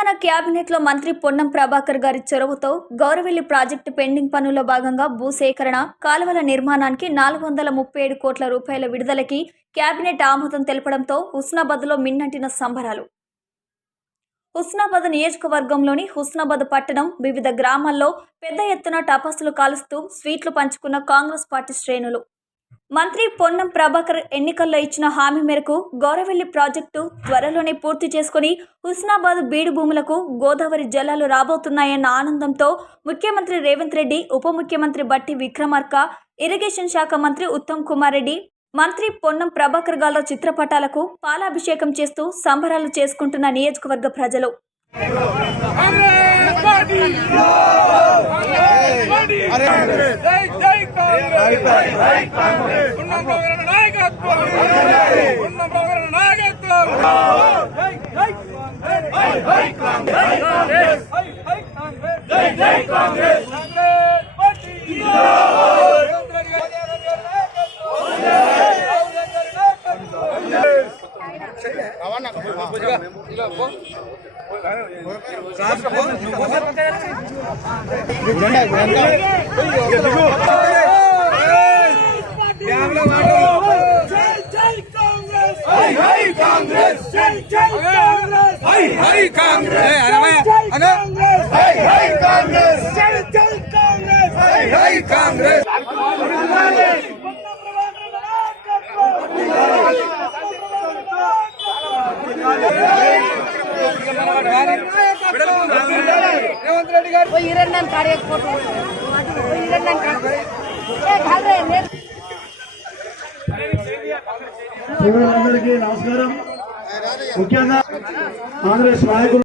Telangana cabinet లో మంత్రి పొన్నం ప్రభాకర్ గారి చొరవతో గౌరవెల్లి ప్రాజెక్టు పెండింగ్ పనుల్లో భాగంగా భూసేకరణ, కాలువల నిర్మాణానికి 437 కోట్ల రూపాయల విడుదలకి క్యాబినెట్ ఆమోదం తెలపడంతో హుస్నాబాద్లో మిన్నంటిన సంబరాలు. హుస్నాబాద్ నియోజకవర్గంలోని హుస్నాబాద్ పట్టణం వివిధ గ్రామాల్లో పెద్ద ఎత్తున టపాసులు కాలుస్తూ స్వీట్లు పంచుకున్న కాంగ్రెస్ పార్టీ శ్రేణులు. మంత్రి పొన్నం ప్రభాకర్ ఎన్నికల్లో ఇచ్చిన హామీ మేరకు గౌరవెల్లి ప్రాజెక్టు త్వరలోనే పూర్తి చేసుకుని హుస్నాబాద్ బీడు భూములకు గోదావరి జలాలు రాబోతున్నాయన్న ఆనందంతో ముఖ్యమంత్రి రేవంత్ రెడ్డి, ఉప ముఖ్యమంత్రి బట్టి విక్రమార్క, ఇరిగేషన్ శాఖ మంత్రి ఉత్తమ్ కుమార్ రెడ్డి, మంత్రి పొన్నం ప్రభాకర్ గాళ్ల చిత్రపటాలకు పాలాభిషేకం చేస్తూ సంబరాలు చేసుకుంటున్న నియోజకవర్గ ప్రజలు. అందరికీ నమస్కారం. ముఖ్యంగా కాంగ్రెస్ నాయకులు